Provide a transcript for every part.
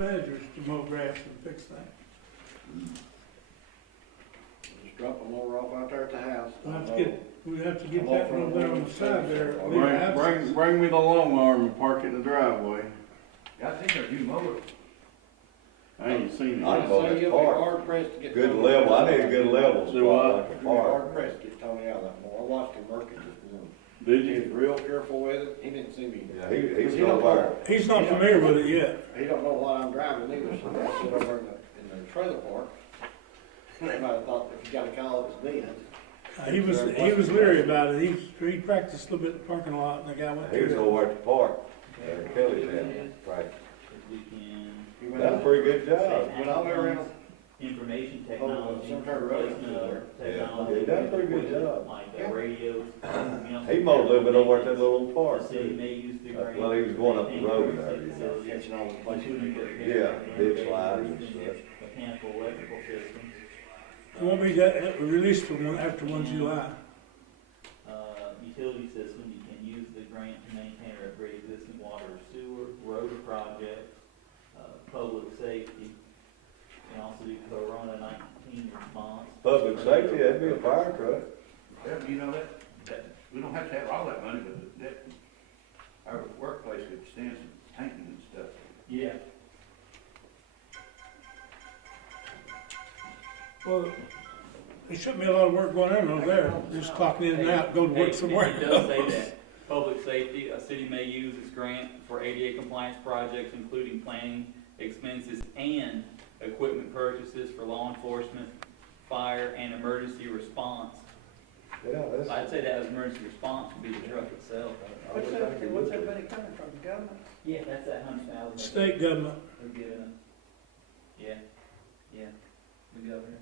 managers to mow grass and fix things. Just drop them over off out there at the house. We have to get that one over there on the side there. Bring me the long arm and park it in the driveway. I think if you mow it. I ain't seen I'd it. say you'll be hard pressed to get. Good level, I need a good level Do spot I? like a You'll be park. hard pressed to get Tony out of that more. I watched him working just one. Did He was you? real careful with it. He didn't see me. Yeah, he's He no don't fire. know. He's not familiar with it yet. He don't know what I'm driving either, so I sit over in the trailer park. Everybody thought if you got a call, it was me. He was leery about it. He practiced a little bit in the parking lot, and the guy went He was through it. over at the park, Kelly's in, right. We can. Done a pretty good job. When I went around, Information technology, Cemetery Road. placement of Yeah, technology. he done a pretty good equipment, job. Like radios. He mowed a little bit over at that little park The city too. may use the grant. Well, he was going up the road there, you know. Facilities, catching all the places. including repair Yeah, ditch and lines and replacement stuff. of Mechanical, electrical systems. It won't be that released for after 1 July. Utility system, you can use the grant to maintain or upgrade existing water or sewer, road projects, public safety. You can also do Corona 19 response. Public safety, that'd be a fire truck. Well, you know that we don't have to have all that money, but that, our workplace could stand some tanking and stuff. Yeah. Well, there shouldn't be a lot of work going on over there. Just clocking in and out, go to work somewhere It does say else. that. Public safety, a city may use its grant for ADA compliance projects, including planning expenses and equipment purchases for law enforcement, fire, and emergency response. Yeah, that's. I'd say that as emergency response would be the truck itself. What's that money coming from, the government? Yeah, that's that 100,000. State government. They're giving us. Yeah, the governor.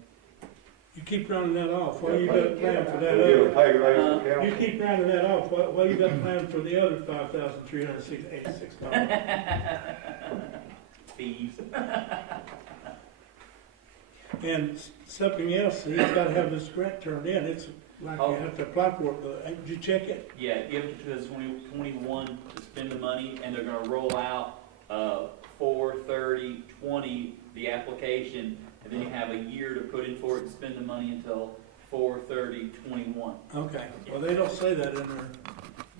You keep rounding that off. Why you got a plan for that We'll give a other? pay raise to You council. keep rounding that off. Why you got a plan for the other $5,386? Fees. And something else, he's gotta have this grant turned in. It's like you have to apply for it. Did you check it? Yeah, give it to us 2021 to spend the money, and they're gonna roll out 4/30/20 the application, and then you have a year to put in for it and spend the money until 4/30/21. Okay. Well, they don't say that in there.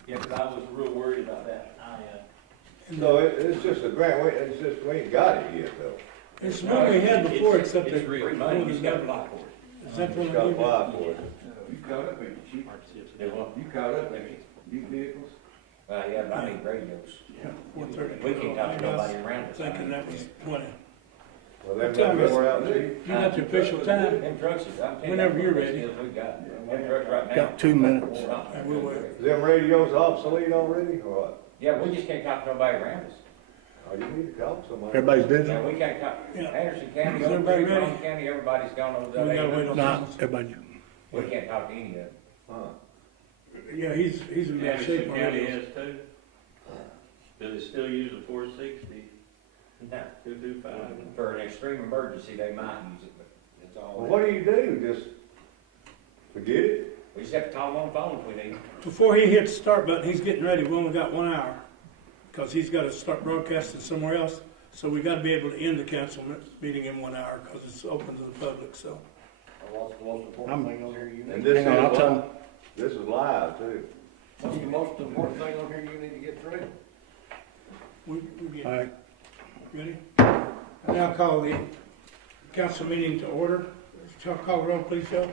Yeah, because I was real worried about that. So it's just a grant, it's just, we ain't got it yet though. It's what we had before, except it's that. real Money, you just gotta apply for it. Is that Just what gotta we apply for it. You caught up with it, chief? You caught up with it, new vehicles? Yeah, but I need radios. 4:30? We can't talk to nobody around us. Thinking that was 20. Well, them Tell me, more out there. You got the official time? Them trucks is, I'm telling you. Whenever you're ready. We got, them trucks right now. Got 2 minutes. And we'll wait. Is them radios obsolete already or what? Yeah, we just can't talk to nobody around us. Oh, you need to call somebody. Everybody's Yeah, busy? we can't talk, Yeah. Anderson County, Is everybody Oak Creek, ready? Long County, everybody's gone over We gotta wait there. on Nah, that. everybody. We can't talk to any of them. Huh. Yeah, he's in bad shape on County that. has too. Do they still use a 460, No. 225? For an extreme emergency, they might use it, but It's all. Well, what do you do? Just forget it? we just have to call them on the phone if we need. Before he hits the start button, he's getting ready. We only got 1 hour. Because he's gotta start broadcasting somewhere else. So we gotta be able to end the council meeting in 1 hour, because it's open to the public, so. What's the most important thing on here you And need? this is Hang on, I'll tell live. This is live too. What's the most important thing on here you need to get through? We get All right. ready? I now call the council meeting to order. Call the roll, please, Joe.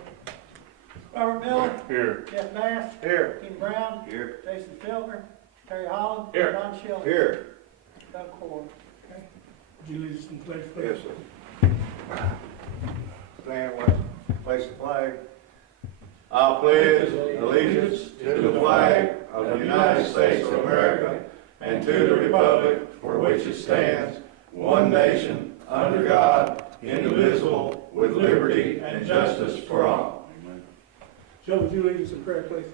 Robert Miller, Here. Jeff Bass, Here. Kenny Brown, Here. Jason Filner, Terry Holland, Here. Don Shelley, Here. Doug Core. Would you lead us in pledge, Yes, please? sir. Stand, place the flag. I pledge allegiance to the flag of the United States of America and to the republic for which it stands, one nation, under God, indivisible, with liberty and justice for all. Joe, would you lead us in prayer, please?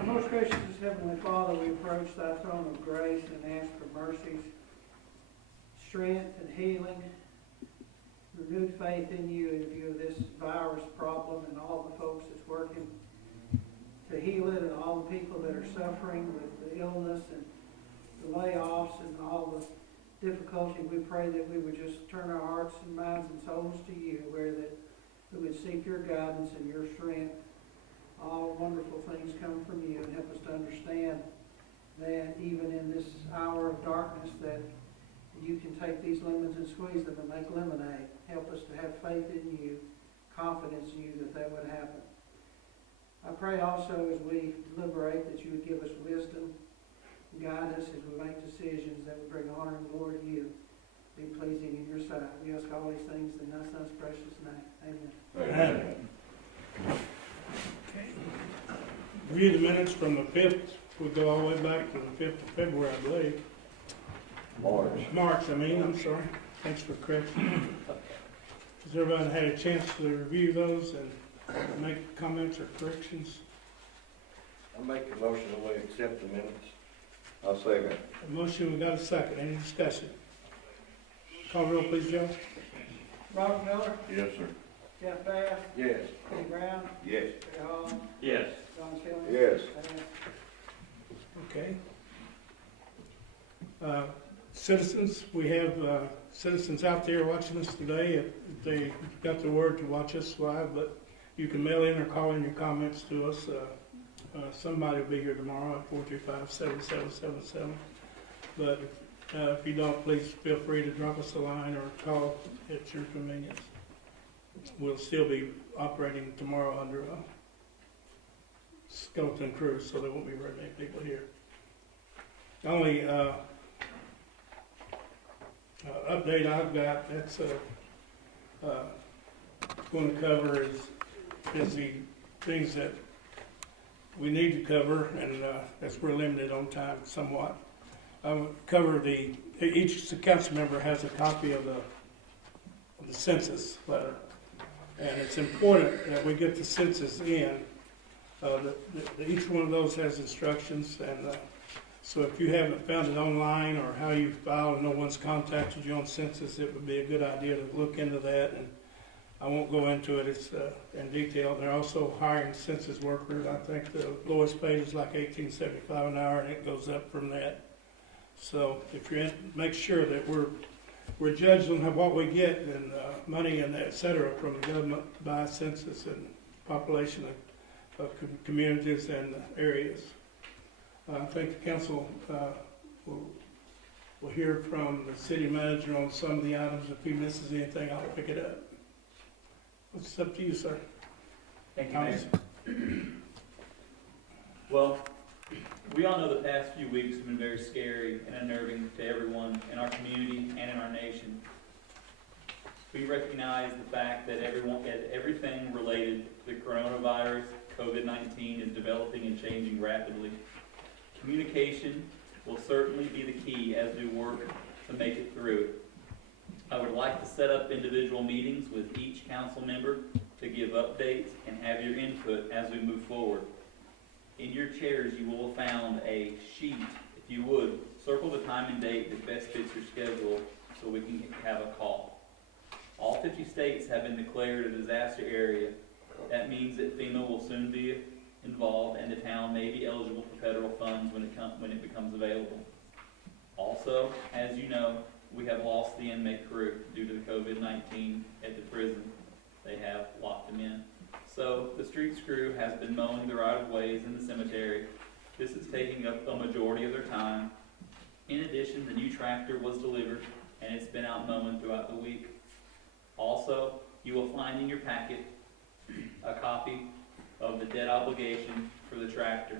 Our most gracious Heavenly Father, we approach thy throne of grace and ask for mercies, strength and healing, renewed faith in you in view of this virus problem and all the folks that's working to heal it, and all the people that are suffering with the illness and the layoffs and all the difficulty, we pray that we would just turn our hearts and minds and souls to you, where that we would seek your guidance and your strength. All wonderful things come from you, and help us to understand that even in this hour of darkness, that you can take these lemons and squeeze them and make lemonade. Help us to have faith in you, confidence in you that would happen. I pray also as we deliberate that you would give us wisdom, guide us as we make decisions that would bring honor and glory to you, be pleasing in your sight. We ask all these things in thy son's precious name. Amen. Okay. Review the minutes from the 5th. We go all the way back to the 5th of February, I believe. March, I'm sorry. Thanks for correction. Has everybody had a chance to review those and make comments or corrections? I make a motion that we accept the minutes. I'll second. A motion, we got a second. Any discussion? Call roll, please, Joe. Robert Miller, Yes, sir. Jeff Bass, Yes. Kenny Brown, Yes. Terry Hall, Yes. John Kelly. Yes. Okay. Citizens, we have citizens out there watching us today. If they got the word to watch us live, but you can mail in or call in your comments to us. Somebody will be here tomorrow at 425-7777. But if you don't, please feel free to drop us a line or call at your convenience. We'll still be operating tomorrow under a skeleton crew, so there won't be very many people here. The only update I've got that's going to cover is the things that we need to cover, and as we're limited on time somewhat. I'll cover each council member has a copy of the census letter, and it's important that we get the census in. Each one of those has instructions, and so if you haven't found it online or how you file and no one's contacted you on census, it would be a good idea to look into that. And I won't go into it, it's in detail. They're also hiring census workers. I think the lowest paid is like $18.75 an hour, and it goes up from that. So if you're in, make sure that we're judged on what we get and money and et cetera from the government by census and population of communities and areas. I think the council will hear from the city manager on some of the items. If he misses anything, I'll pick it up. It's up to you, sir. Thank you, Mayor. Well, we all know the past few weeks have been very scary and unnerving to everyone in our community and in our nation. We recognize the fact that everything related to the coronavirus, COVID-19, is developing and changing rapidly. Communication will certainly be the key as we work to make it through it. I would like to set up individual meetings with each council member to give updates and have your input as we move forward. In your chairs, you will have found a sheet. If you would, circle the time and date that best fits your schedule so we can have a call. All 50 states have been declared a disaster area. That means that FEMA will soon be involved, and the town may be eligible for federal funds when it becomes available. Also, as you know, we have lost the inmate crew due to the COVID-19 at the prison. They have locked them in. So the streets crew has been mowing the right-of-ways in the cemetery. This is taking up a majority of their time. In addition, the new tractor was delivered, and it's been out mowing throughout the week. Also, you will find in your packet a copy of the debt obligation for the tractor.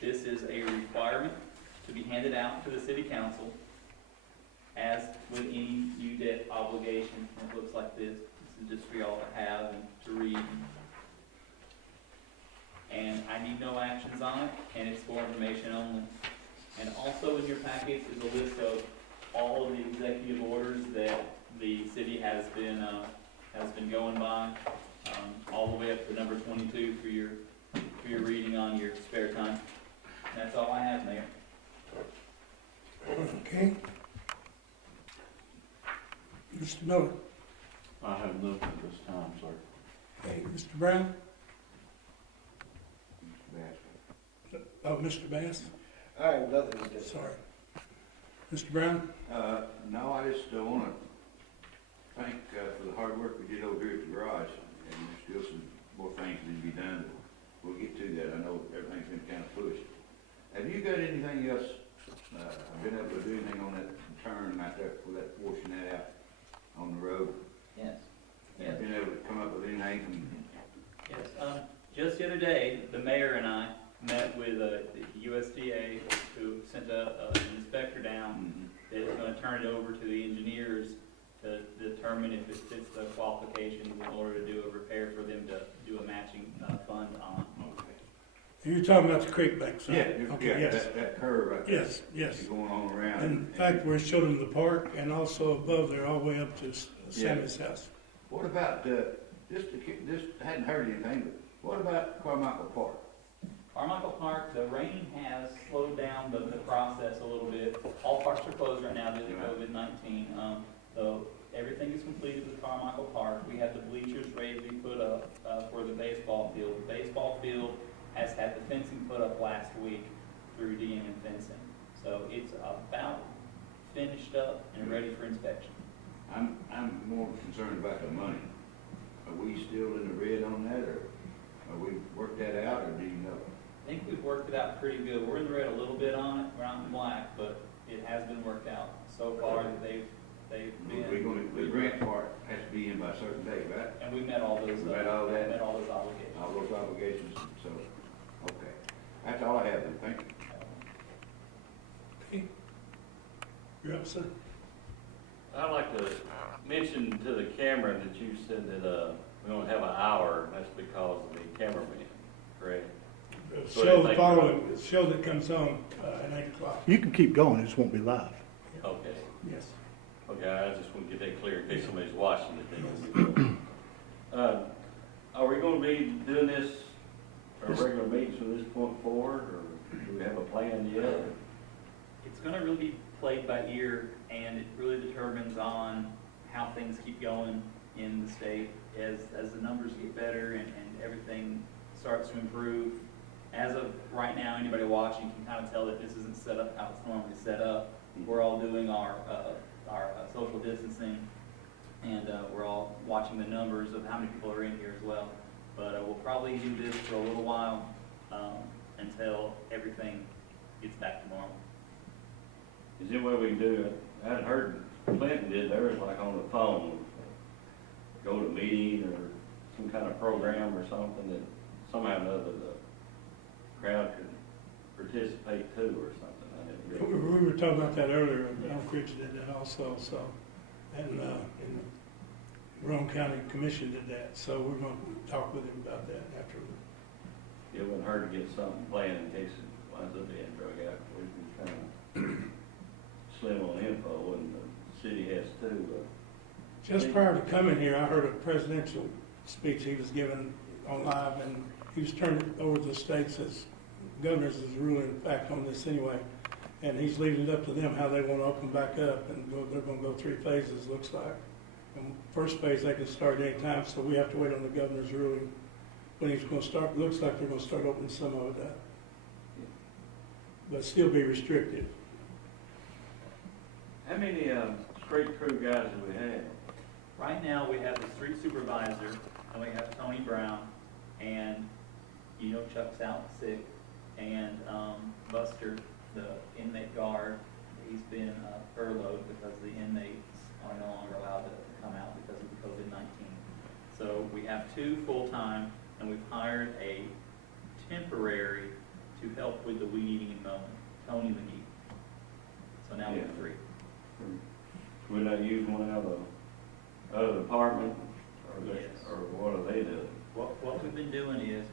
This is a requirement to be handed out to the city council as with any new debt obligation. And it looks like this. This is just for y'all to have and to read. And I need no actions on it, and it's for information only. And also in your packets is a list of all of the executive orders that the city has been going by, all the way up to number 22 for your reading on your spare time. And that's all I have, Mayor. Okay. Mr. Miller. I have nothing at this time, sir. Okay. Mr. Brown. Oh, Mr. Bass. I have nothing to do. Sorry. Mr. Brown? No, I just wanna thank, for the hard work we did over here at the garage, and there's still some more things that need to be done. We'll get to that, I know everything's been kind of pushed. Have you got anything else, been able to do anything on that turn out there, with that, washing that out on the road? Yes, yes. Been able to come up with anything? Yes, just the other day, the mayor and I met with the USDA, who sent an inspector down that is gonna turn it over to the engineers to determine if it fits the qualifications in order to do a repair for them to do a matching fund on. You're talking about the creek bank side? Yeah, Okay, yeah, yes. that curve right there. Yes, yes. Going on around. In fact, we're showing them the park and also above there, all the way up to Sammy's house. What about, just I hadn't heard anything, but what about Carmichael Park? Carmichael Park, the rain has slowed down the process a little bit. All parks are closed right now due to COVID-19. So everything is completed with Carmichael Park. We have the bleachers ready to be put up for the baseball field. The baseball field has had the fencing put up last week through DM Fencing. So it's about finished up and ready for inspection. I'm more concerned about the money. Are we still in the red on that, or are we worked that out, or do you know? I think we've worked it out pretty good. We're in the red a little bit on it, we're not in black, but it has been worked out so far that they've been. The grant part has to be in by a certain date, right? And we met all those, We met all that? met all those obligations. All those obligations, so, okay. That's all I have then, thank you. Okay. You're up, sir? I'd like to mention to the camera that you said that, we don't have an hour, that's because of the cameraman, correct? So Show they- the following, show that comes on at 8 o'clock. You can keep going, it just won't be live. Okay, Yes. okay, I just want to get that clear in case somebody's watching it. They won't be- Are we gonna be doing this, our regular meetings from this point forward, or do we have a plan yet? It's gonna really be played by ear, and it really determines on how things keep going in the state as the numbers get better and everything starts to improve. As of right now, anybody watching can kind of tell that this isn't set up how it's normally set up. We're all doing our social distancing, and we're all watching the numbers of how many people are in here as well. But we'll probably do this for a little while until everything gets back to normal. Is there a way we can do it? I'd heard Clinton did theirs like on the phone, go to a meeting or some kind of program or something that somehow or another the crowd could participate too or something. I didn't really. We were talking about that earlier, Elk Ridge did that also, so, and the Roane County Commission did that, so we're gonna talk with him about that after. It wouldn't hurt to get something planned in case it winds up being drug out. We can kind of slim on info, and the city has too. Just prior to coming here, I heard a presidential speech he was giving on live, and he was turning it over to the states as governors is ruling back on this anyway. And he's leaving it up to them how they want to open back up, and they're going to go 3 phases, looks like. And first phase, they can start any time, so we have to wait on the governor's ruling. When he's going to start, looks like they're going to start opening some of it up. But still be restricted. How many street crew guys do we have? Right now, we have the street supervisor, and we have Tony Brown, and Chuck's out sick, and Buster, the inmate guard, he's been furloughed because the inmates are no longer allowed to come out because of the COVID-19. So we have 2 full-time, and we've hired a temporary to help with the weed eating and mowing, Tony McGee. So now we have 3. We're not using one out of the other department, or Yes. or what are they doing? What we've been doing is,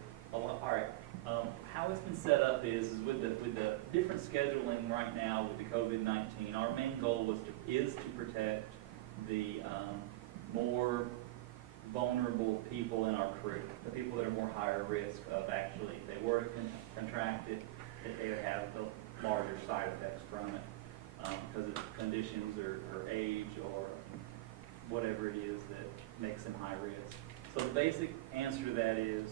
how it's been set up is with the different scheduling right now with the COVID-19, our main goal is to protect the more vulnerable people in our crew, the people that are more higher risk of actually, if they were to contract it, that they would have the larger side effects from it because of conditions or age or whatever it is that makes them high risk. So the basic answer to that is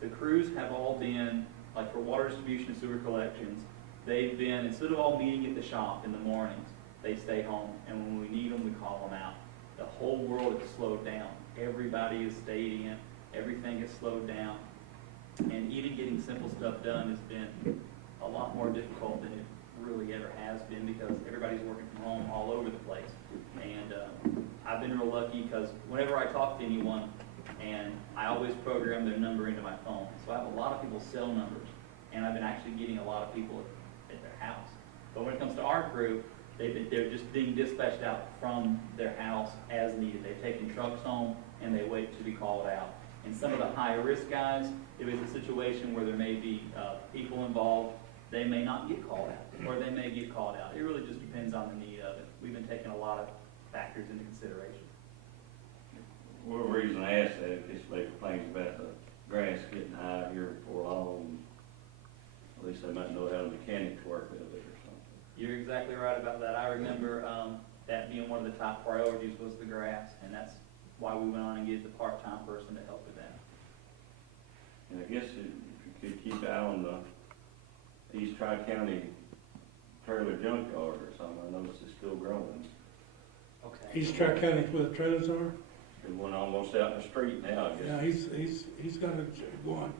the crews have all been, like for water distribution and sewer collections, they've been, instead of all meeting at the shop in the mornings, they stay home, and when we need them, we call them out. The whole world has slowed down. Everybody is stayed in, everything has slowed down, and even getting simple stuff done has been a lot more difficult than it really ever has been, because everybody's working from home all over the place. And I've been real lucky, because whenever I talk to anyone, and I always program their number into my phone, so I have a lot of people's cell numbers, and I've been actually getting a lot of people at their house. But when it comes to our crew, they're just being dispatched out from their house as needed. They've taken trucks home, and they wait to be called out. And some of the high-risk guys, if it's a situation where there may be people involved, they may not get called out, or they may get called out. It really just depends on the need of it. We've been taking a lot of factors into consideration. Well, the reason I asked that, is they complain about the grass getting high here before long. At least they might know how the mechanics work with it or something. You're exactly right about that. I remember that being one of the top priorities was the grass, and that's why we went on and get the part-time person to help with that. And I guess if you could keep an eye on the East Tri-County trailer junkyard or something, I noticed it's still growing. Okay. East Tri-County where the trailers are? There's one almost out in the street now, I guess. Yeah, he's got a one.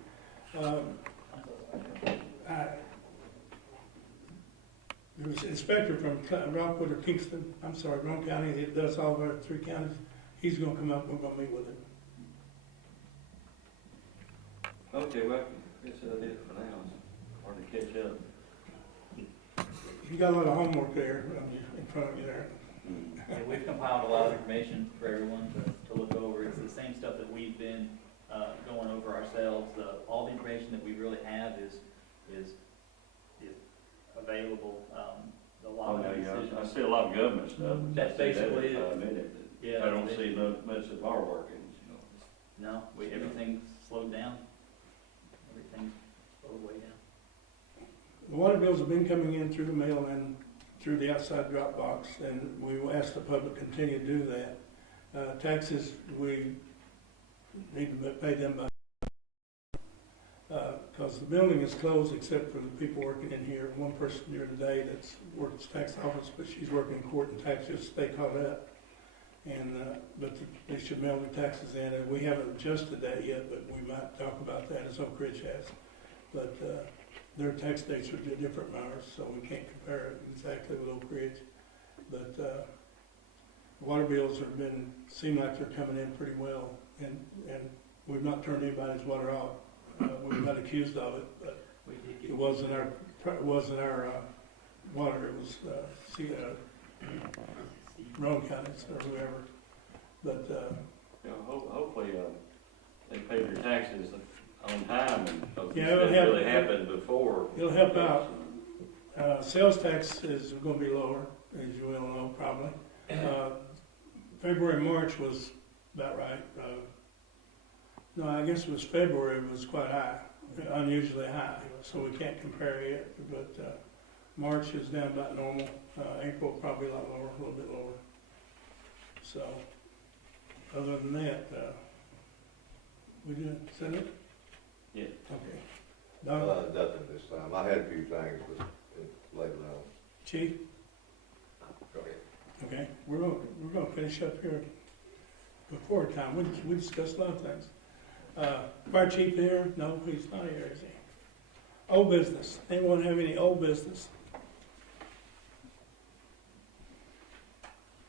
There was an inspector from Rockwood or Kingston, I'm sorry, Brown County, that does all of our 3 counties. He's gonna come up, we're gonna meet with him. Okay, well, I guess that's it for now. It's hard to catch up. You got a lot of homework there in front of you there. Yeah, we've compiled a lot of information for everyone to look over. It's the same stuff that we've been going over ourselves. All the information that we really have is available. A lot of decisions. I see a lot of government stuff. That's I see that basically every it. 5 minutes. Yeah, I don't see much of our workings, you know. No, everything's slowed down. Everything's slowed way down. The water bills have been coming in through the mail and through the outside drop box, and we will ask the public to continue to do that. Taxes, we need to pay them by, because the building is closed except for the people working in here. One person here today that's works tax office, but she's working in court and taxes, they caught up. And, but they should mail their taxes in, and we haven't adjusted that yet, but we might talk about that as Oak Ridge has. But their tax dates are different from ours, so we can't compare it exactly with Oak Ridge. But water bills have seem like they're coming in pretty well, and we've not turned anybody's water off. We've been accused of it, but it wasn't our water, it was Rowan County's or whoever. But You know, hopefully, they pay their taxes on time, and Yeah, it it'll help. really happened before. it'll help out. Sales tax is going to be lower, as you well know, probably. February, March was about right. No, I guess it was February was quite high, unusually high, so we can't compare it. But March is down about normal. April probably a lot lower, a little bit lower. So, other than that, we good? Is that it? Yeah. Okay. Don, Nothing this time. I had a few things, but later on. Chief? Go ahead. Okay, we're gonna finish up here before time. We discussed a lot of things. Fire chief here? No, he's not here, is he? Old business. Anyone have any old business?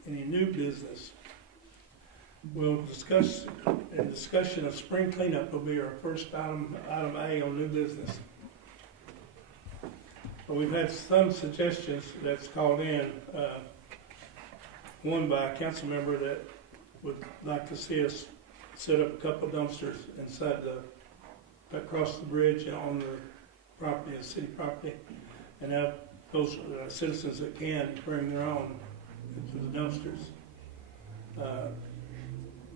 Any new business? We'll discuss, and discussion of spring cleanup will be our first item A on new business. But we've had some suggestions that's called in. One by a council member that would like to see us set up a couple of dumpsters inside across the bridge and on the property, the city property, and have those citizens that can bring their own into the dumpsters.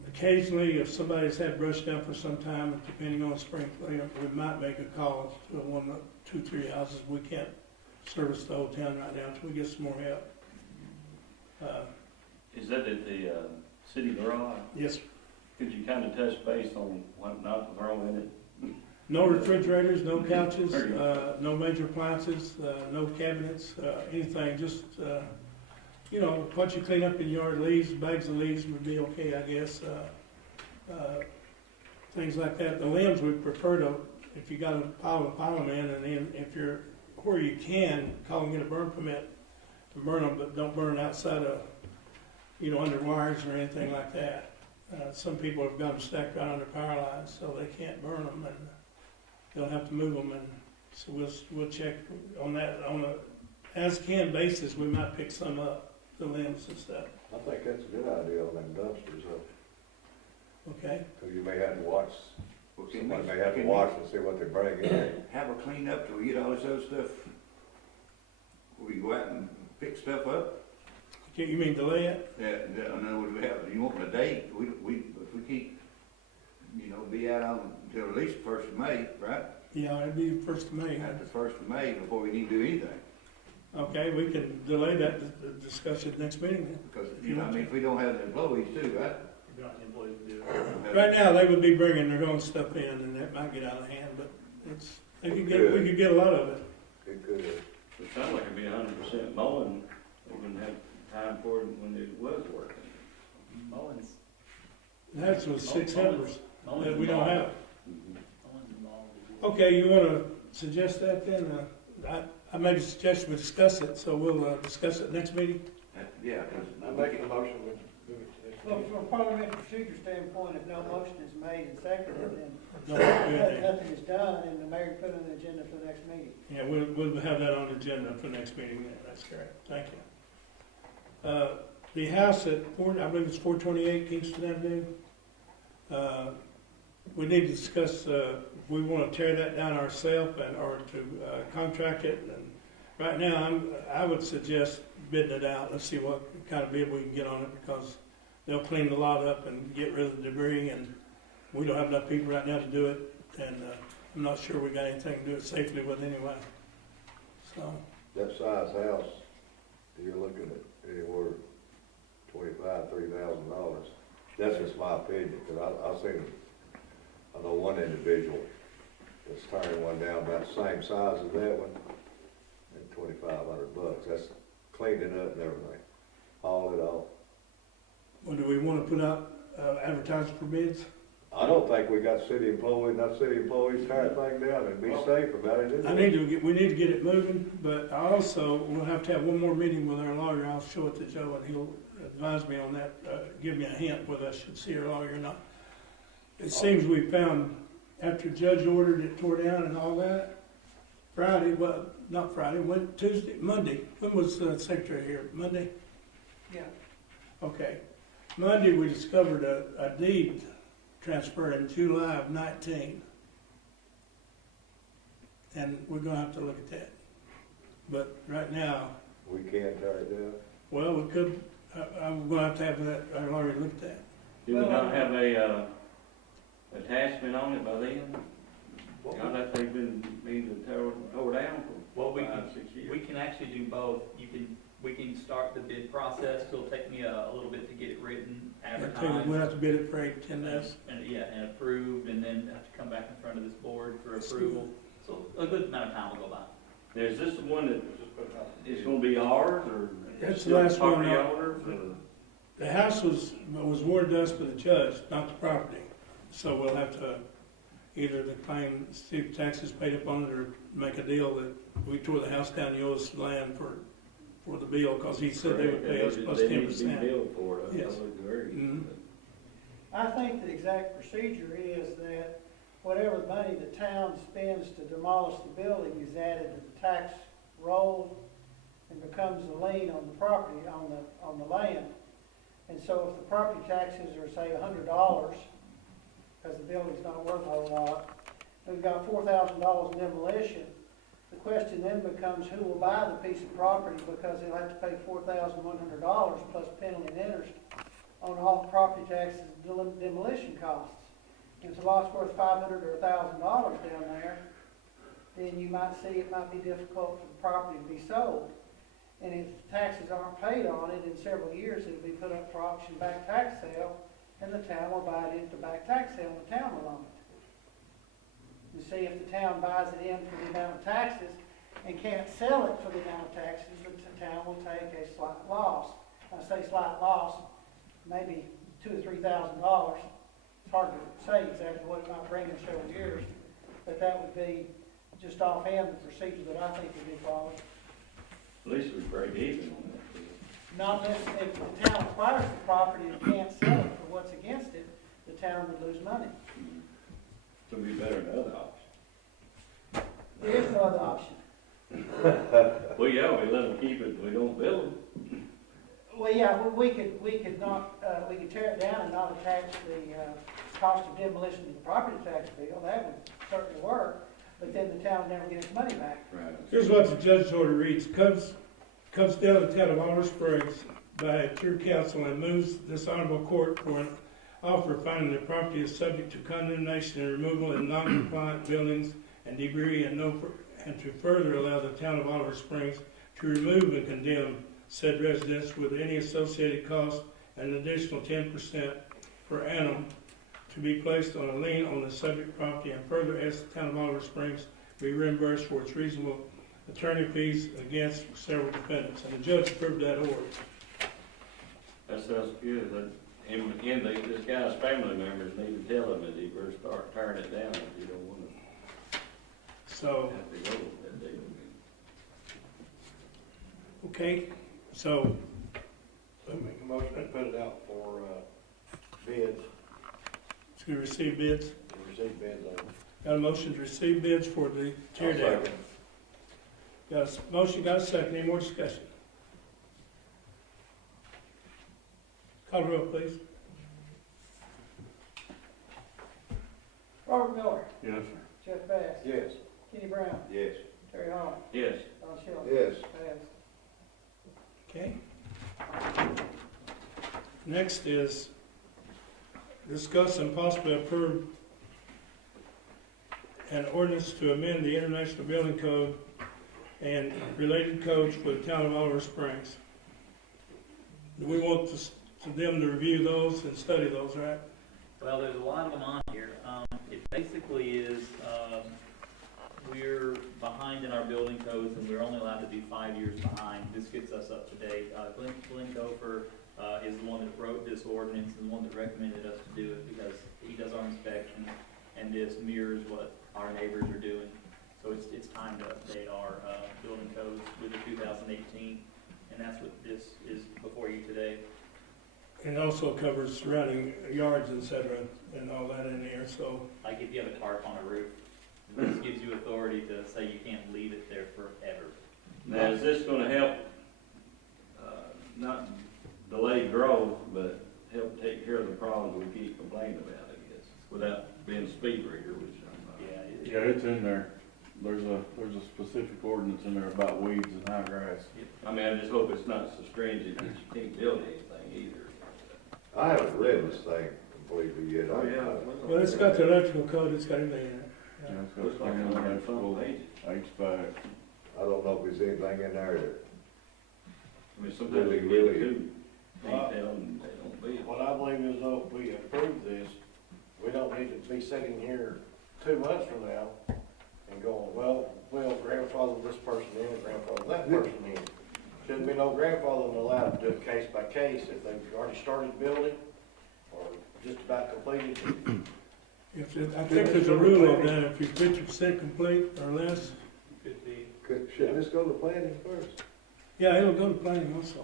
Occasionally, if somebody's had brush down for some time, depending on spring cleanup, we might make a call to one, 2, 3 houses. We can't service the whole town right now until we get some more help. Is that at the city garage? Yes, Could you kind of touch base on what not to throw in it? No refrigerators, no couches, no major appliances, no cabinets, anything, just, you know, what you clean up in your yard, leaves, bags of leaves would be okay, I guess. Things like that. The limbs, we prefer to, if you got a pile them in, and then if you're, where you can, call and get a burn permit to burn them, but don't burn outside of, you know, under wires or anything like that. Some people have got them stacked right under power lines, so they can't burn them, and they'll have to move them, and so we'll check on that, on a as-can basis. We might pick some up, the limbs and stuff, I think that's a good idea on them dumpsters, though, okay? because you may have to watch, Well, can somebody we- may have to can watch and see what they bring in. Have a clean up till we get all this other stuff? We go out and pick stuff up? You mean delay it? I know what we have, you want a date, if we keep, you know, be out on until at least the 1st of May, right? Yeah, it'd be the 1st of May. After the 1st of May before we need to do anything. Okay, we can delay that, discuss it next meeting then. Because, you know, I mean, if we don't have the employees too, right? Right now, they would be bringing their own stuff in, and that might get out of hand, but it's, we could get a lot of it. It could, It sounds like it'd be 100% mowing, we wouldn't have time for it when it was working. Mowing's, That's with 6 helpers mowing's that we don't have. Mhm. Mowing's involved. Okay, you wanna suggest that then? I made a suggestion, we discuss it, so we'll, discuss it next meeting. Yeah, 'cause I'm making a motion with. Well, from a parliamentary procedure standpoint, if no motion is made and seconded, then Don't do anything. nothing is done, and the mayor put on the agenda for the next meeting. Yeah, we'll have that on the agenda for next meeting, yeah, that's correct, thank you. The house at I believe it's 428 Kingston Avenue, we need to discuss, if we wanna tear that down ourselves or to, contract it, and right now, I would suggest bidding it out, let's see what kind of bid we can get on it, because they'll clean the lot up and get rid of the debris, and we don't have enough people right now to do it, and, I'm not sure we got anything to do it safely with anyway, so. that size house, you're looking at anywhere $25,000-$30,000. That's just my opinion, because I've seen, I know one individual that's tearing one down about the same size as that one, and $2,500. That's cleaning up and everything, haul it off. Well, do we want to put out, advertise for bids? I don't think we got enough city employees tear the thing down and be safe about it, is it? We need to get it moving, but I also, we'll have to have one more meeting with our lawyer. I'll show it to Joe, and he'll advise me on that, give me a hint whether I should see our lawyer or not. It seems we found, after the judge ordered it tore down and all that, Friday, well, not Friday, Monday, when was the secretary here? Monday? Yeah. Okay. Monday, we discovered a deed transfer in July of 19. And we're gonna have to look at that. But right now, We can't tear it down. well, we could, I'm gonna have that, our lawyer look at that. Do we not have a, attachment on it by then? Not that they've been tore down Well, for 5-6 years. we can actually do both. We can start the bid process. It'll take me a little bit to get it written, advertised. We'll have to bid it for 8 to 10 days. And approved, and then have to come back in front of this board for approval. So a good amount of time will go by. Is this the one that is gonna be ours, or? That's the last one, Property no. owners, or? The house was awarded to us by the judge, not the property. So we'll have to either claim city taxes paid up on it, or make a deal that we tore the house down, you owe us land for the bill, because he said they would pay us plus They need to be 10%. billed for it, I Yes. would agree. Mhm. I think the exact procedure is that whatever money the town spends to demolish the building is added to the tax roll and becomes a lien on the property, on the land. And so if the property taxes are, say, $100, because the building's not worth a whole lot, we've got $4,000 in demolition. The question then becomes, who will buy the piece of property, because they'll have to pay $4,100 plus penalty and interest on all the property taxes and demolition costs. And if the lot's worth $500 or $1,000 down there, then you might see it might be difficult for the property to be sold. And if taxes aren't paid on it, in several years, it'll be put up for auction back tax sale, and the town will buy it into back tax sale, and the town will own it. to see if the town buys it in for the amount of taxes and can't sell it for the amount of taxes, the town will take a slight loss. I say slight loss, maybe $2,000 or $3,000. It's hard to say exactly what it might bring in several years, but that would be just offhand the procedure that I think would be followed. At least we break even on that. Not necessarily, if the town acquires the property and can't sell it for what's against it, the town would lose money. It's gonna be better than other options. There is no other option. Well, yeah, we let them keep it, we don't build them. Well, yeah, we could not, we could tear it down and not attach the cost of demolition to the property tax bill. That would certainly work, but then the town never gets money back. Right. Here's what the judge's order reads. Comes down to the town of Oliver Springs by through council and moves this honorable court for an offer finding the property is subject to condemnation and removal in non-compliant buildings and debris and to further allow the town of Oliver Springs to remove and condemn said residence with any associated cost and an additional 10% per annum to be placed on a lien on the subject property, and further ask the town of Oliver Springs be reimbursed for its reasonable attorney fees against several defendants. And the judge approved that order. That sounds good. And again, this guy's family members need to tell him that he better start tearing it down if you don't want to So, have to go with that deal. okay, so, Make a motion to put it out for, bids, to receive bids. to receive bids on it. Got a motion to receive bids for the tear I'll down. second. Got a motion, got a second. Any more discussion? Call the roll, please. Robert Miller, Yes, Jeff Bass, Yes. Kenny Brown, Yes. Terry Hall, Yes. Don Shelby. Yes. Passed. Okay. Next is discuss and possibly approve an ordinance to amend the International Building Code and related codes for the town of Oliver Springs. We want them to review those and study those, right? Well, there's a lot of them on here. It basically is, we're behind in our building codes, and we're only allowed to be 5 years behind. This gets us up to date. Glenn Gopher is the one that wrote this ordinance and the one that recommended us to do it, because he does our inspections, and this mirrors what our neighbors are doing. So it's time to update our building codes with the 2018, and that's what this is before you today. And it also covers surrounding yards, et cetera, and all that in there, so. Like if you have a tarp on a roof, this gives you authority to say you can't leave it there forever. Now, is this gonna help, not delay growth, but help take care of the problems we keep complaining about, I guess, without being a speed reader, which I'm not. Yeah. yeah, it's in there. There's a specific ordinance in there about weeds and high grass. I mean, I just hope it's not so stringent that you can't build anything either. I haven't read this thing completely yet. Well, it's got the electrical code, it's got everything in it. Yeah, it's got Looks like something it's on in there, the front page. HVAC. I don't know if there's anything in there that, I mean, sometimes Really, you really. get too detailed and they don't build. What I believe is though, if we approve this, we don't need to be sitting here 2 months from now and going, well, grandfather this person in, grandfather that person in. Shouldn't be no grandfathering allowed to do it case by case if they've already started building or just about completed. I think there's a rule on that, if you're 50% complete or less, Could be. should this go to planning first? yeah, it'll go to planning also.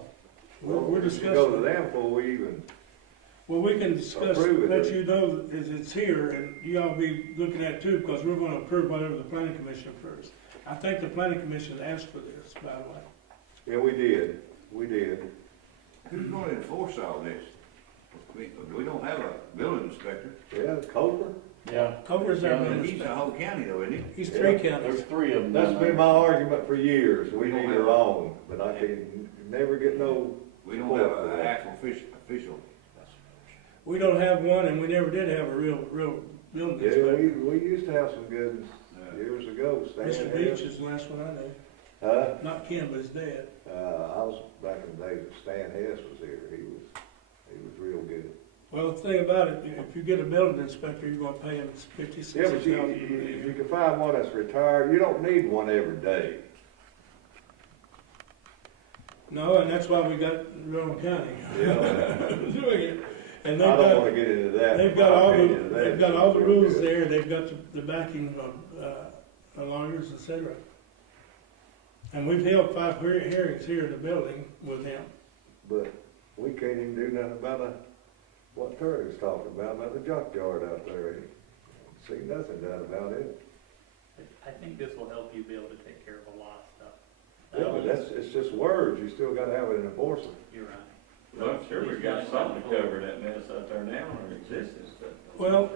We're We should go to discussing, them before we even, well, we can discuss, Approve it. let you know that it's here, and you all be looking at it too, because we're gonna approve whatever the planning commission approves. I think the planning commission asked for this, by the way. yeah, we did. Who's gonna enforce all this? We don't have a building inspector. Yeah, Coker. Yeah. Cover's our Yeah, building He's the inspector. whole county though, isn't he? He's three Yeah, counties. There's 3 of them That's down been there. my argument for years. We We don't need have- our own, but I can never get no, We don't have an actual official. We don't have one, and we never did have a real building yeah, inspector. we used to have some good ones years ago. Stan Mr. Hess. Beach is the last one I know. Huh? Not Ken, but his dad. I was back in the days that Stan Hess was here. He was real good. Well, the thing about it, if you get a building inspector, you're gonna pay him $50,000, Yeah, but if you can find one that's retired, you don't need one every day. No, and that's why we got Rowan County Yeah. doing it. And I they've don't got, wanna get into that. they've got all the rules there, they've got the backing of lawyers, et cetera. And we've held 5 hearings here in the building with him. But we can't even do nothing about what Terry's talking about the junkyard out there. See nothing done about it. I think this will help you be able to take care of a lot of stuff. Yeah, but it's just words, you still gotta have an enforcer. You're right. Well, I'm sure we've got something to cover that mess out there now, or existence, but. Well,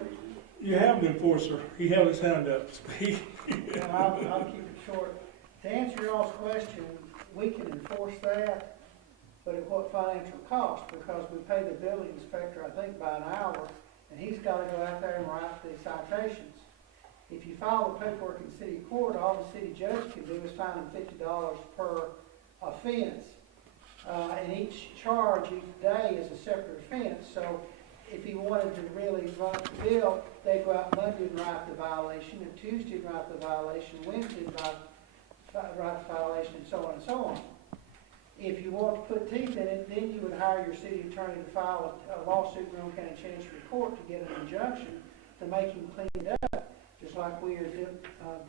you have an enforcer, he held his hand up, speak. And I'll keep it short. To answer your all's question, we can enforce that, but at what financial cost? Because we pay the building inspector, I think, by an hour, and he's gotta go out there and write the citations. If you file the paperwork in city court, all the city judge can do is fine him $50 per offense. And each charge each day is a separate offense, so if he wanted to really run the bill, they'd go out Monday and write the violation, and Tuesday and write the violation, Wednesday and write the violation, and so on and so on. If you want to put teeth in it, then you would hire your city attorney to file a lawsuit in Rowan County Chancery Court to get an injunction to make him clean it up, just like we are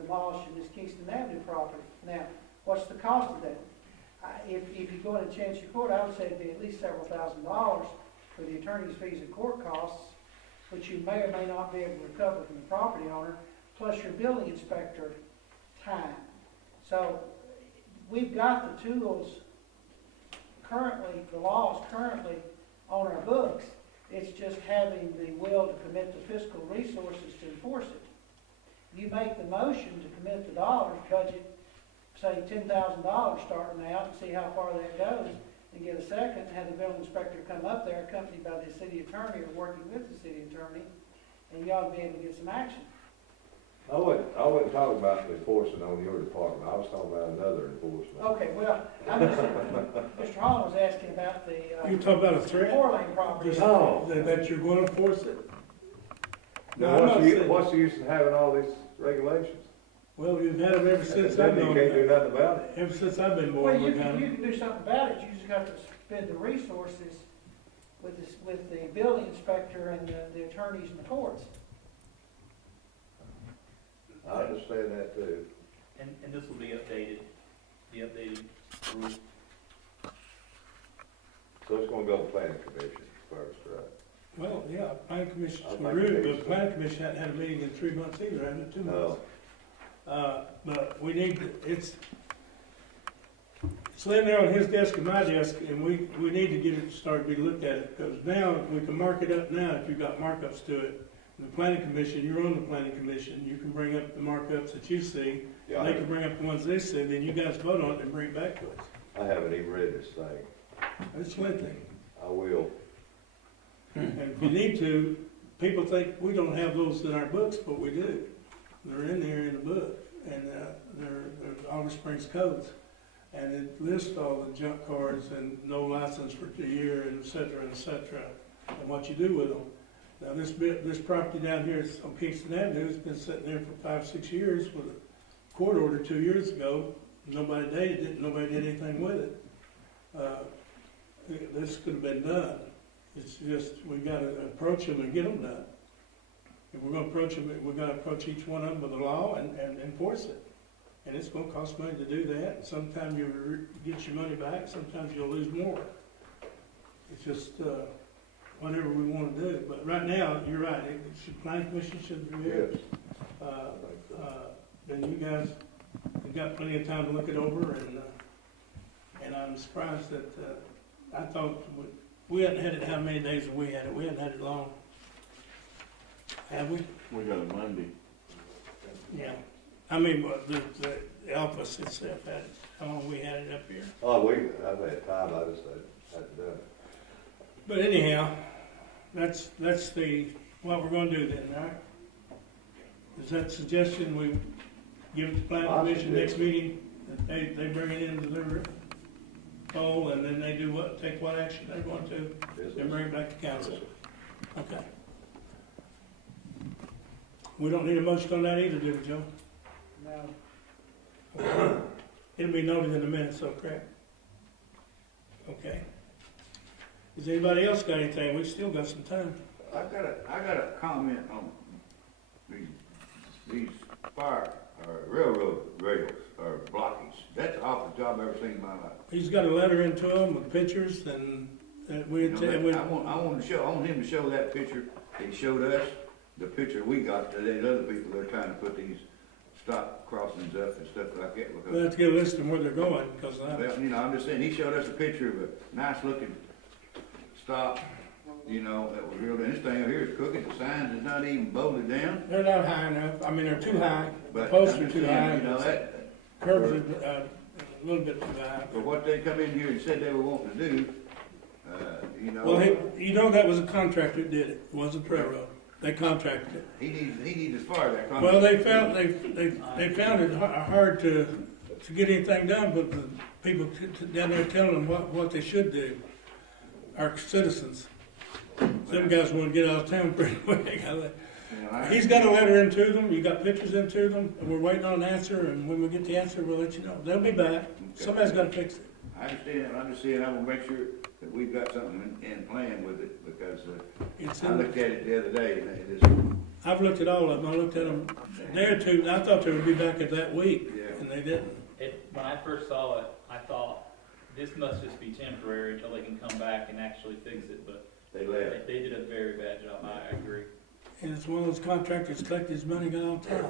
demolishing this Kingston Avenue property. Now, what's the cost of that? If you go into Chancery Court, I would say it'd be at least several $1,000s for the attorney's fees and court costs, which you may or may not be able to recover from the property owner, plus your building inspector time. So we've got the tools currently, the laws currently on our books. It's just having the will to commit the fiscal resources to enforce it. You make the motion to commit the dollars, budget, say $10,000 starting out, and see how far that goes, and get a second, and have the building inspector come up there, accompanied by the city attorney or working with the city attorney, and you ought to be able to get some action. I wasn't talking about enforcing on your department, I was talking about another enforcement. Okay, well, Mr. Holland was asking about the, You talk about a threat? 4-lane property. No. That you're gonna enforce it? No, Now, I'm not saying- what's the use of having all these regulations? Well, you've had them ever since I've Then you known. can't do nothing about it. Ever since I've been Well, born, you we can kind do something about it, you just have to spend the resources with the building inspector and the attorneys and the courts. I understand that too. And this will be updated, the updated rule. So it's gonna go to planning commission first, right? well, yeah, planning commission's I think rude, it but is. planning commission hadn't had a meeting in 3 months either, hasn't it, 2 months? But we need to, it's laying there on his desk and my desk, and we need to get it started, be looked at it, because now, we can mark it up now if you've got markups to it. The planning commission, you're on the planning commission, you can bring up the markups that you see, Yeah, they can bring up the ones they see, then you guys vote on it and bring it back to us. I haven't even read this thing. It's lengthy. I will. And if you need to, people think we don't have those in our books, but we do. They're in there in the book, and they're Oliver Springs codes. And it lists all the junk cars and no license for a year, and et cetera, and what you do with them. Now, this property down here on Kingston Avenue has been sitting there for 5-6 years with a court order 2 years ago. Nobody did anything with it. This could have been done. It's just, we gotta approach them and get them done. If we're gonna approach them, we gotta approach each one of them with the law and enforce it. And it's gonna cost money to do that. Sometimes you get your money back, sometimes you'll lose more. It's just, whatever we wanna do. But right now, you're right, planning commission should review it. Yes. Then you guys have got plenty of time to look it over, and I'm surprised that, I thought, we hadn't had it how many days have we had it? We hadn't had it long. Have we? We got it Monday. Yeah. I mean, the office itself had it. How long we had it up here? Oh, I've had time, I just hadn't done it. But anyhow, that's what we're gonna do then, all right? Is that suggestion we give it to planning commission next meeting, that they bring it in, deliver it, poll, and then they do what, take what action they're going to, and bring it back to council? Okay. We don't need a motion on that either, do we, Joe? No. It'll be noted in a minute, so correct? Okay. Does anybody else got anything? We've still got some time. I got a comment on these fire, or railroad rails, or blockage. That's the awfulest job I've ever seen in my life. He's got a letter into him with pictures and we, You know, I want him to show that picture. He showed us the picture we got to these other people that are trying to put these stop crossings up and stuff like that. we'll have to get a list of where they're going, because Well, you know, I'm just saying, he showed us a picture of a nice looking stop, you know, that was real, and this thing over here is crooked, the signs is not even bolted down. they're not high enough. I mean, they're too high. The But posts I'm are just too saying, high. you know, that, Curbs are a little bit too high. for what they come in here and said they were wanting to do, you know. Well, you know that was a contractor that did it. It wasn't the railroad. They contracted it. He needs to fire that contract. Well, they found it hard to get anything done, but the people down there telling them what they should do, our citizens. Some guys want to get out of town pretty quick. You know, He's got a letter into them, you got pictures into them, and we're waiting on an answer, and when we get the answer, we'll let you know. They'll be back. Somebody's got to fix it. I understand, I'm just saying, I will make sure that we've got something in plan with it, because It's I in, looked at it the other day, and it is, I've looked at all of them. I looked at them a day or two, and I thought they would be back at that week, yeah. and they didn't. When I first saw it, I thought, this must just be temporary until they can come back and actually fix it, but They left. they did a very bad job, I agree. And it's one of those contractors collected his money, got on time.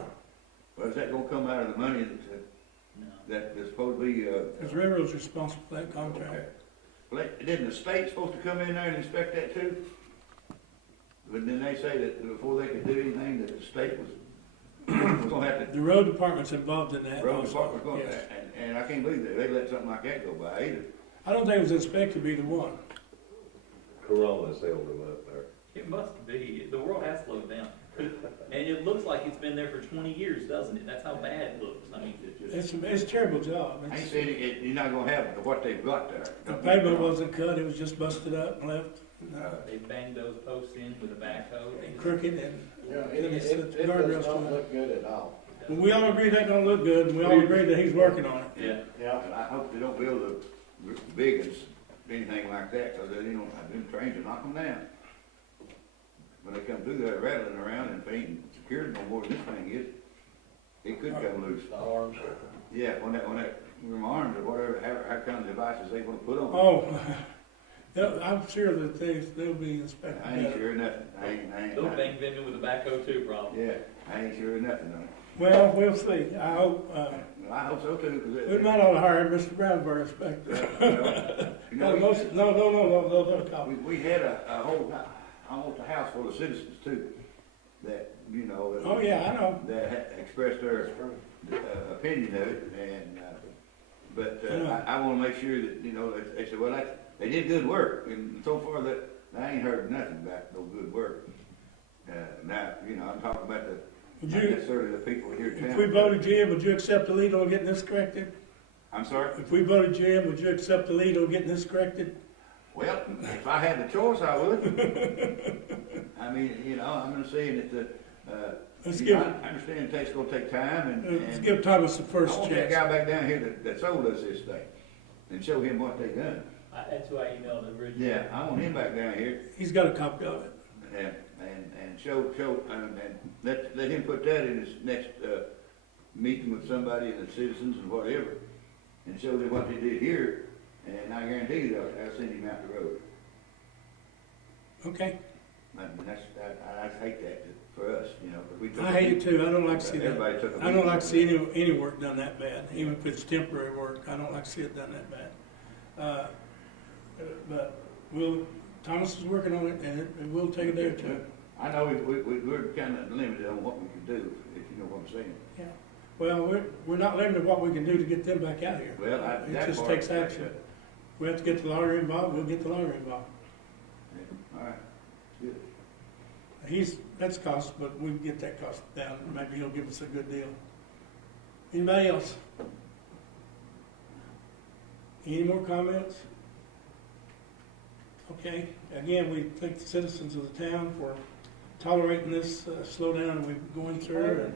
Well, is that gonna come out of the money No. that is supposed to be, Because railroad's responsible for that contract. okay. Well, didn't the state supposed to come in there and inspect that too? But then they say that before they could do anything, that the state was gonna have to, The road department's involved in that road also. department was going, Yes. and I can't believe that they let something like that go by either. I don't think it was inspected either one. Corona's held them up there. It must be. The world has slowed down. And it looks like it's been there for 20 years, doesn't it? That's how bad it looks. I mean, It's a terrible job. I ain't saying you're not gonna have what they've got there. The pavement wasn't cut, it was just busted up and left they banged those posts in with a backhoe. and crooked, and Yeah, then it's the it guardrails does to not it. look good at all. We all agree that don't look good, and we all agree that he's working on it. Yeah. Yeah. And I hope they don't build the big ones, anything like that, because they, you know, them trains will knock them down. When they come through there rattling around and if they ain't secured no more than this thing is, it could come loose. The arms. Yeah, when that, them arms or whatever, how kind of devices they wanna put on. Oh, I'm sure that they'll be inspected I ain't better. sure of nothing, I ain't, They'll bang them in with a backhoe too, probably. yeah, I ain't sure of nothing on it. Well, we'll see. I hope, Well, I hope so too, 'cause we might ought to hire Mr. Brownberg inspector. you Got a know, motion? No, copy. we had a whole, almost a house full of citizens too, that, you know. that- Oh, yeah, I know. That had expressed their opinion of it, and, but Yeah. I wanna make sure that, you know, they said, well, they did good work, and so far that, I ain't heard nothing about no good work. Now, you know, I'm talking about Would not you, necessarily the people here in town. if we voted Jim, would you accept the lead on getting this corrected? I'm sorry? If we voted Jim, would you accept the lead on getting this corrected? Well, if I had the choice, I would. I mean, you know, I'm just saying that Let's you give, know, I understand it's gonna take time let's and give Thomas the I first want that chance. guy back down here that sold us this thing and show him what they done. That's who I emailed originally. Yeah, I want him back down here He's got a copy of it. and show, and let him put that in his next, meeting with somebody and the citizens and whatever, and show them what they did here, and I guarantee you they'll send him out the road. Okay. I mean, I hate that for us, you know, 'cause we took. I hate it too. I don't like to see that. Everybody took a I don't like to see beating. any work done that bad, even if it's temporary work. I don't like to see it done that bad. But Thomas is working on it, and it will take a day or two. I know we're kind of limited on what we can do, if you know what I'm saying. Yeah. Well, we're not limited to what we can do to get them back out here. Well, It that just part- takes action. We have to get the lawyer involved, we'll get the lawyer involved. Yeah, all right, good. That's cost, but we can get that cost down. Maybe he'll give us a good deal. Anybody else? Any more comments? Okay, again, we thank the citizens of the town for tolerating this slowdown we've been going through. And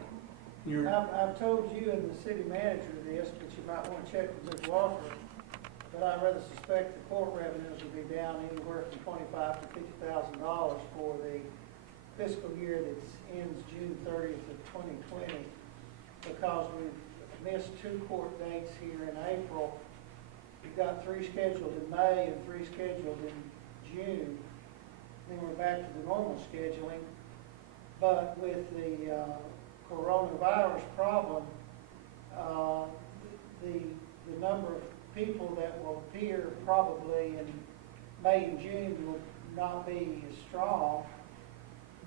you're, I've told you and the city manager this, but you might want to check with Ms. Walker. But I rather suspect the court revenues will be down anywhere from $25,000 to $50,000 for the fiscal year that ends June 30th of 2020, because we've missed 2 court dates here in April. We've got 3 scheduled in May and 3 scheduled in June. Then we're back to the normal scheduling. But with the coronavirus problem, the number of people that will appear probably in May and June will not be as strong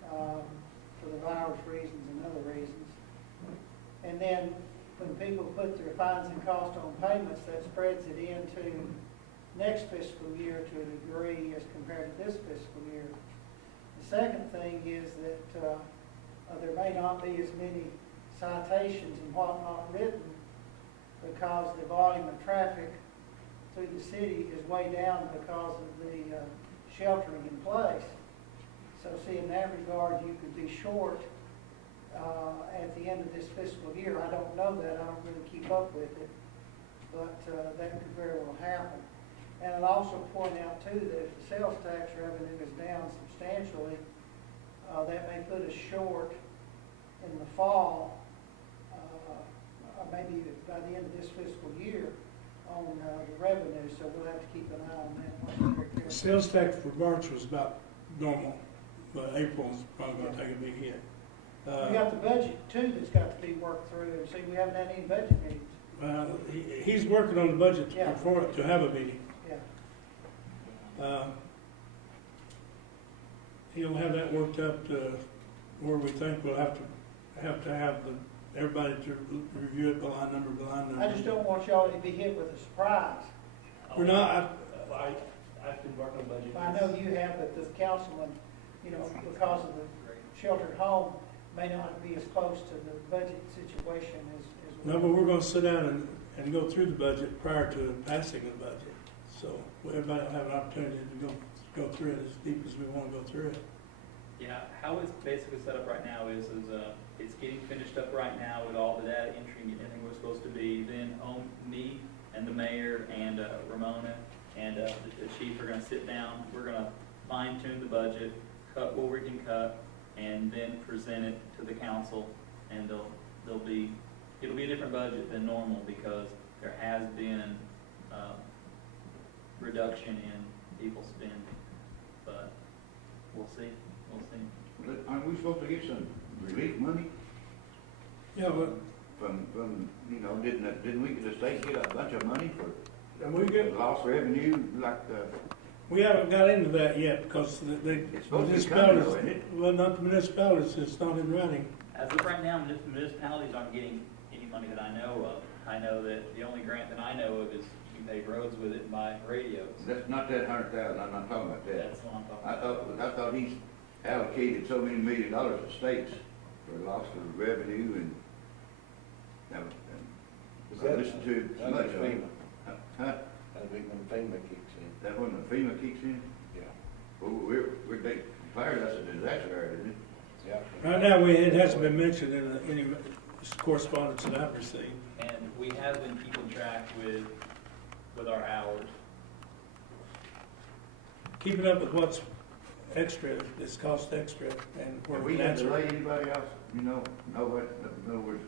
for the virus reasons and other reasons. And then when people put their fines and costs on payments, that spreads it into next fiscal year to a degree as compared to this fiscal year. The second thing is that there may not be as many citations and whatnot written, because the volume of traffic through the city is way down because of the sheltering in place. So see, in that regard, you could be short at the end of this fiscal year. I don't know that, I don't really keep up with it, but that could very well happen. And I'd also point out too that if the sales tax revenue is down substantially, that may put us short in the fall, maybe by the end of this fiscal year, on the revenue, so we'll have to keep an eye on that. sales tax for March was about normal, but April's probably going to take a big hit. We got the budget too that's got to be worked through, and see, we haven't had any budget meetings. He's working on the budget Yeah. to have a meeting. Yeah. He'll have that worked up to where we think we'll have to everybody to review it line number by line number. I just don't want y'all to be hit with a surprise. We're not. I've been working on budget. I know you have, but the councilman, because of the sheltered home, may not be as close to the budget situation as No, but we're going to sit down and go through the budget prior to passing the budget. So everybody will have an opportunity to go through it as deep as we want to go through it. Yeah, how it's basically set up right now is it's getting finished up right now with all the data entry and everything we're supposed to be. Then me and the mayor and Ramona and the chief are going to sit down. We're going to fine tune the budget, cut what we can cut, and then present it to the council. And it'll be a different budget than normal because there has been reduction in people spending. But we'll see. We'll see. Aren't we supposed to get some relief money Yeah, but from, didn't we, the state get a bunch of money for we get. lost revenue, like the, We haven't got into that yet because the It's supposed to be coming, municipalities, though, isn't it? well, not the municipalities, it's not in writing. As of right now, municipalities aren't getting any money that I know of. I know that the only grant that I know of is you can pave roads with it and buy radios. that's not that 100,000, I'm not talking about that. That's what I'm talking about. I thought he's allocated so many $1 million to states for loss of revenue and, I listened to too much of it. Huh? That'll be when FEMA kicks in. That when the FEMA kicks in? Yeah. Well, we're declared that's a disaster area, isn't it? Yeah. Right now, it hasn't been mentioned in any correspondence that I've received. And we have been keeping track with our hours. Keeping up with what's extra, it's cost extra, and where Have we had to natural. lay anybody else, know what, in other words,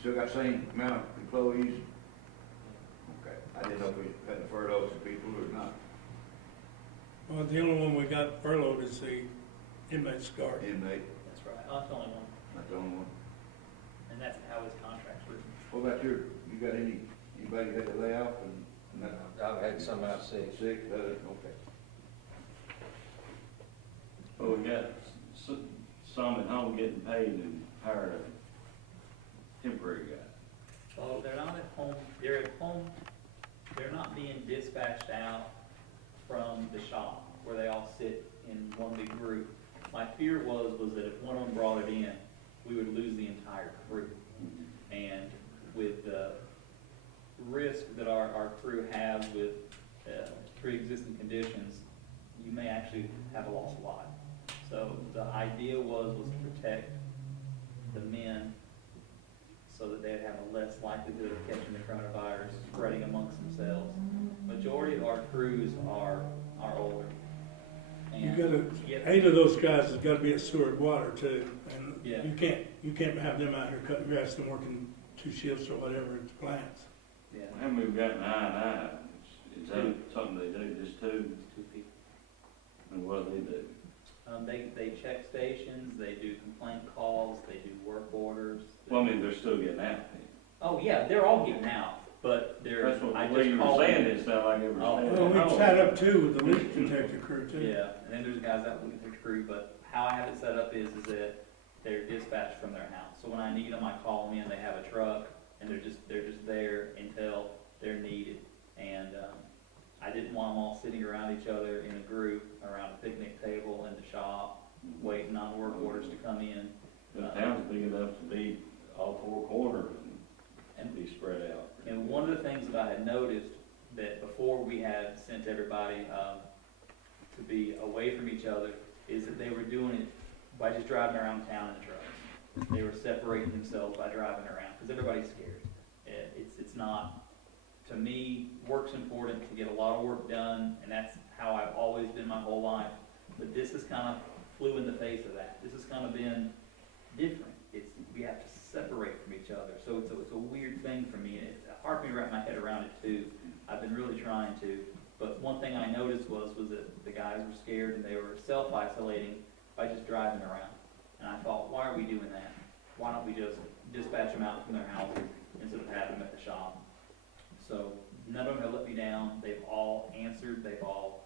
still got same amount of employees? Okay, I didn't know if we had to furlough some people or not. Well, the only one we got furloughed is the inmate's guard. Inmate, That's right. That's the only one. not the only one. And that's how his contract's written. What about you got anybody you had to lay off and not? I've had some out sick. Sick, okay. Well, we got some at home getting paid and hired a temporary guy. Well, they're not at home. They're at home. They're not being dispatched out from the shop where they all sit in one big group. My fear was that if one of them brought it in, we would lose the entire crew. And with the risk that our crew has with pre-existing conditions, you may actually have a lost life. So the idea was to protect the men so that they'd have a less likelihood of catching the coronavirus, spreading amongst themselves. Majority of our crews are older. You And gotta, yeah, 8 of those guys has gotta be at Seward Water too, and Yeah. you can't have them out here cutting grass and working 2 shifts or whatever at the plants. yeah, How many we've got in I&I? Is that something they do, just two? 2 people. And what do they do? They check stations, they do complaint calls, they do work orders. Well, I mean, they're still getting out. Oh, yeah, they're all getting out, but they're, That's what, I the way just you were called saying, them. it sounded like it was. Oh, Well, we tied up too with the leak detector crew too. Yeah, and then there's guys out with the crew, but how I have it set up is that they're dispatched from their house. So when I need them, I call them in, they have a truck, and they're just there until they're needed. And, I didn't want them all sitting around each other in a group, around a picnic table in the shop, waiting on work orders to come in. The town's big enough to be all 4 corners and be spread out. And one of the things that I had noticed, that before we had sent everybody to be away from each other, is that they were doing it by just driving around town in the trucks. They were separating themselves by driving around, because everybody's scared. It's not, to me, work's important to get a lot of work done, and that's how I've always been my whole life. But this has kind of flew in the face of that. This has kind of been different. We have to separate from each other. So it's a weird thing for me. It's hard for me to wrap my head around it too. I've been really trying to. But one thing I noticed was that the guys were scared and they were self-isolating by just driving around. And I thought, why are we doing that? Why don't we just dispatch them out from their houses instead of having them at the shop? So none of them have let me down. They've all answered. They've all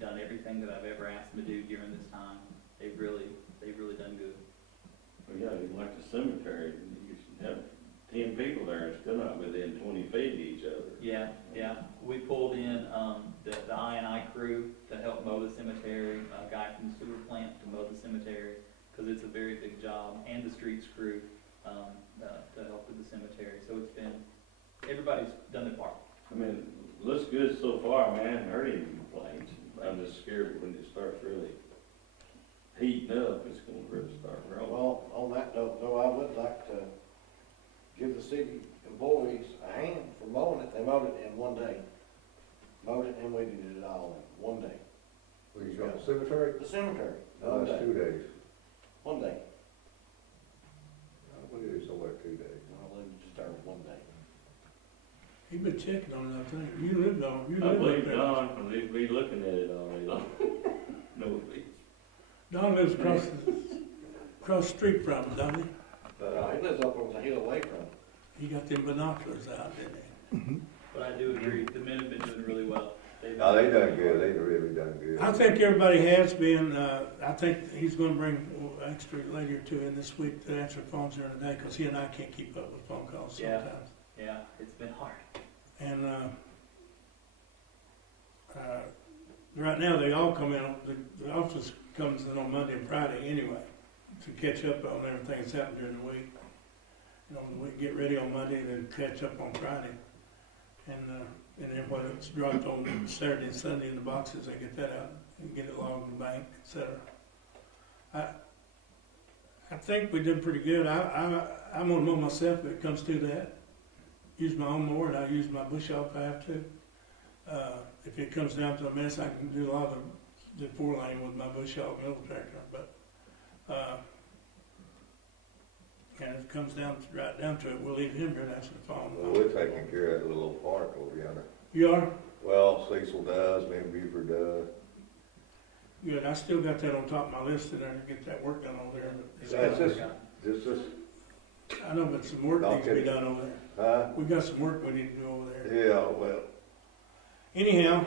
done everything that I've ever asked them to do during this time. They've really done good. Well, yeah, like the cemetery, you have 10 people there and still not within 20 feet of each other. Yeah. We pulled in the I&I crew to help mow the cemetery, a guy from the sewer plant to mow the cemetery, because it's a very big job, and the streets crew to help with the cemetery. So it's been, everybody's done their part. I mean, it looks good so far. I mean, I haven't heard any complaints. I'm just scared when it starts really heating up, it's gonna really start rolling. Well, on that note, though, I would like to give the city employees a hand for mowing it. They mowed it in one day. Mowed it and weeded it all in one day. Where you got the cemetery? The cemetery, No, one it's day, 2 days. 1 day. We do somewhere 2 days. Well, they just started 1 day. He been checking on it, I think. You lived I up believe there. Don, because he'd be looking at it all day long. No, Don lives across the street from him, doesn't he? He lives up on the hill away from it. He got them binoculars out, didn't he? But I do agree, the men have been doing really well. No, they done good, they really done good. I think everybody has been, I think he's gonna bring an extra lady or 2 in this week to answer phones during the day, because he and I can't keep up with phone calls Yeah. sometimes. Yeah, it's been hard. And, right now, they all come in, the office comes in on Monday and Friday anyway, to catch up on everything that's happened during the week. You know, we get ready on Monday, then catch up on Friday. And then when it's dropped on Saturday and Sunday in the boxes, they get that out and get it logged in the bank, et cetera. I think we did pretty good. I'm gonna mow myself if it comes to that. Use my own mower, and I use my bush hog if I have to. If it comes down to a mess, I can do a lot of the 4-lane with my bush hog middle tractor, but, and if it comes right down to it, we'll leave him here to answer the phone. Well, we're taking care of that little park over yonder. You are? Well, Cecil does, me and Buford does. Good, I still got that on top of my list in there to get that work done over there. That's just, I know, but some work needs to be done over there. huh? We got some work we need to do over there. Yeah, well, Anyhow,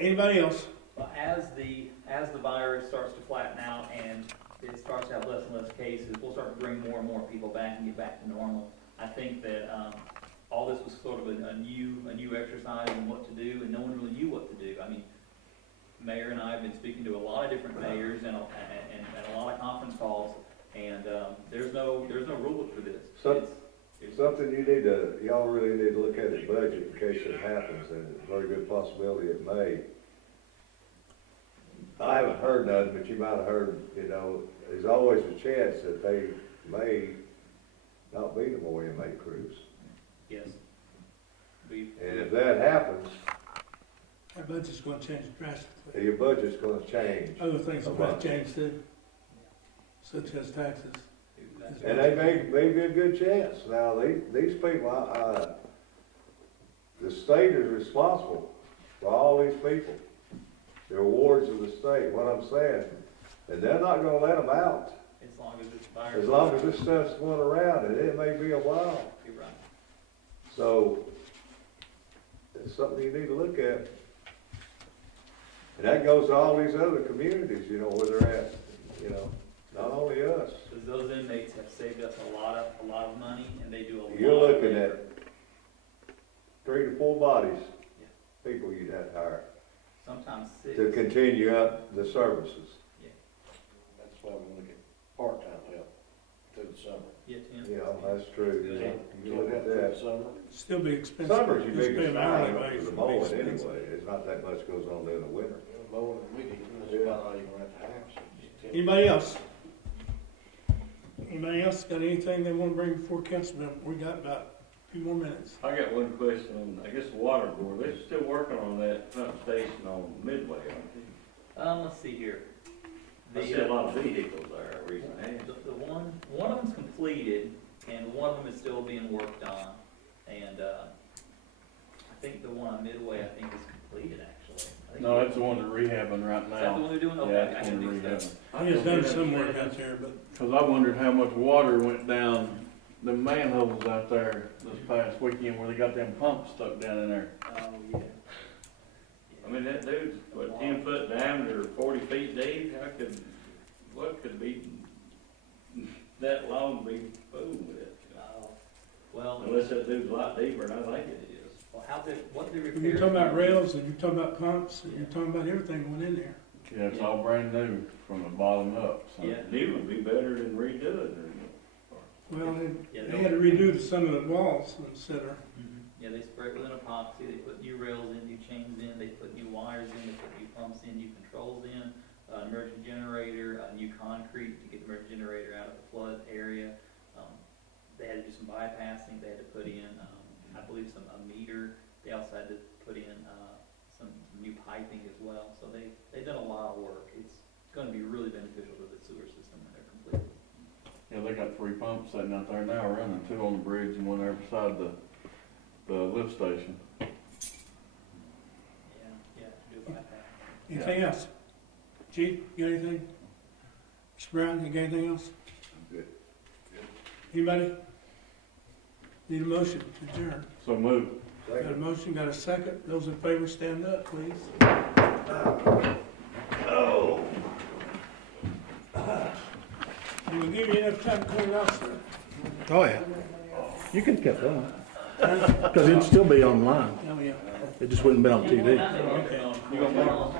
anybody else? Well, as the virus starts to flatten out and it starts to have less and less cases, we'll start to bring more and more people back and get back to normal. I think that all this was sort of a new exercise in what to do, and no one really knew what to do. I mean, Mayor and I have been speaking to a lot of different mayors and a lot of conference calls, and there's no rule book for this. It's something y'all really need to look at the budget in case it happens, and it's a very good possibility it may. I haven't heard nothing, but you might have heard, there's always a chance that they may not be no more inmate crews. Yes. And if that happens, Our budget's gonna change drastically. your budget's gonna change. Other things are gonna change too, such as taxes. And they may be a good chance. Now, these people, the state is responsible for all these people. They're wards of the state, what I'm saying. And they're not gonna let them out As long as it's virus. as long as this stuff's going around, and it may be a while. You're right. So, it's something you need to look at. And that goes to all these other communities, where they're at, not only us. Because those inmates have saved us a lot of money, and they do a lot. You're of looking good at work. 3 to 4 bodies, people you'd have to hire Sometimes 6. to continue up the services. That's why we look at part-time help through the summer. Yeah, Tim. That's true. You look at that. Summer, Still be expensive. Summer's your Just biggest pay an hourly time rate for the would be mowing expensive. anyway. It's not that much goes on during the winter. more than we need, that's about all you're gonna have to have. So just tell- Anybody else? Anybody else got anything they wanna bring before council? We got about a few more minutes. I got one question on, I guess, the water board, they're still working on that pump station on Midway, aren't they? Let's see here. I see a lot of vehicles there recently. The one of them's completed, and one of them is still being worked on. And, I think the one on Midway, I think is completed, actually. I think No, that's the one they're rehabbing right Is that the now. one they're doing? Yeah, Okay, I that's can the one do they're that. rehabbing. He has done some work out there, but Cause I wondered how much water went down the manholes out there this past weekend where they got them pumps stuck down in there. Oh, yeah. I mean, that dude's, what, 10-foot diameter, 40 feet deep, what could be that long be fooling with it? Well, Unless that dude's a lot deeper than I think it is. what they if repaired. you're talking about rails and you're talking about pumps and you're talking about everything going in there. Yeah, it's all brand new from the bottom up, so. Yeah. New would be better than redoing it. Well, Yeah, they had to redo some of the walls, et cetera. Mhm. Yeah, they spray it with an epoxy, they put new rails in, new chains in, they put new wires in, they put new pumps in, new controls in, emergency generator, new concrete to get the emergency generator out of the flood area. They had to do some bypassing, they had to put in, I believe a meter, they also had to put in, some new piping as well, so they've done a lot of work. It's gonna be really beneficial to the sewer system when they're completed. Yeah, they got 3 pumps sitting out there now running, 2 on the bridge and 1 there beside the lift station. Yeah, to do a bypass. Anything else? Chief, you got anything? Mr. Brown, you got anything else? I'm good. Anybody? Need a motion to adjourn? So move. Got a motion, got a second? Those in favor, stand up, please. Oh. We'll give you enough time to clean up, sir. Oh, yeah. You can keep going. Because it'd still be online. Oh, yeah. It just wouldn't be on TV. Okay. You gonna mark?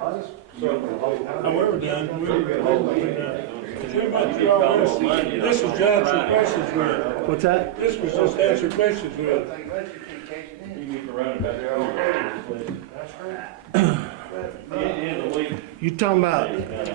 Oh, we're done. We're done. We went through all this. This was to answer questions with. What's that? This was just to answer questions with. You get the roundabout there. That's right. End of the week. You talking about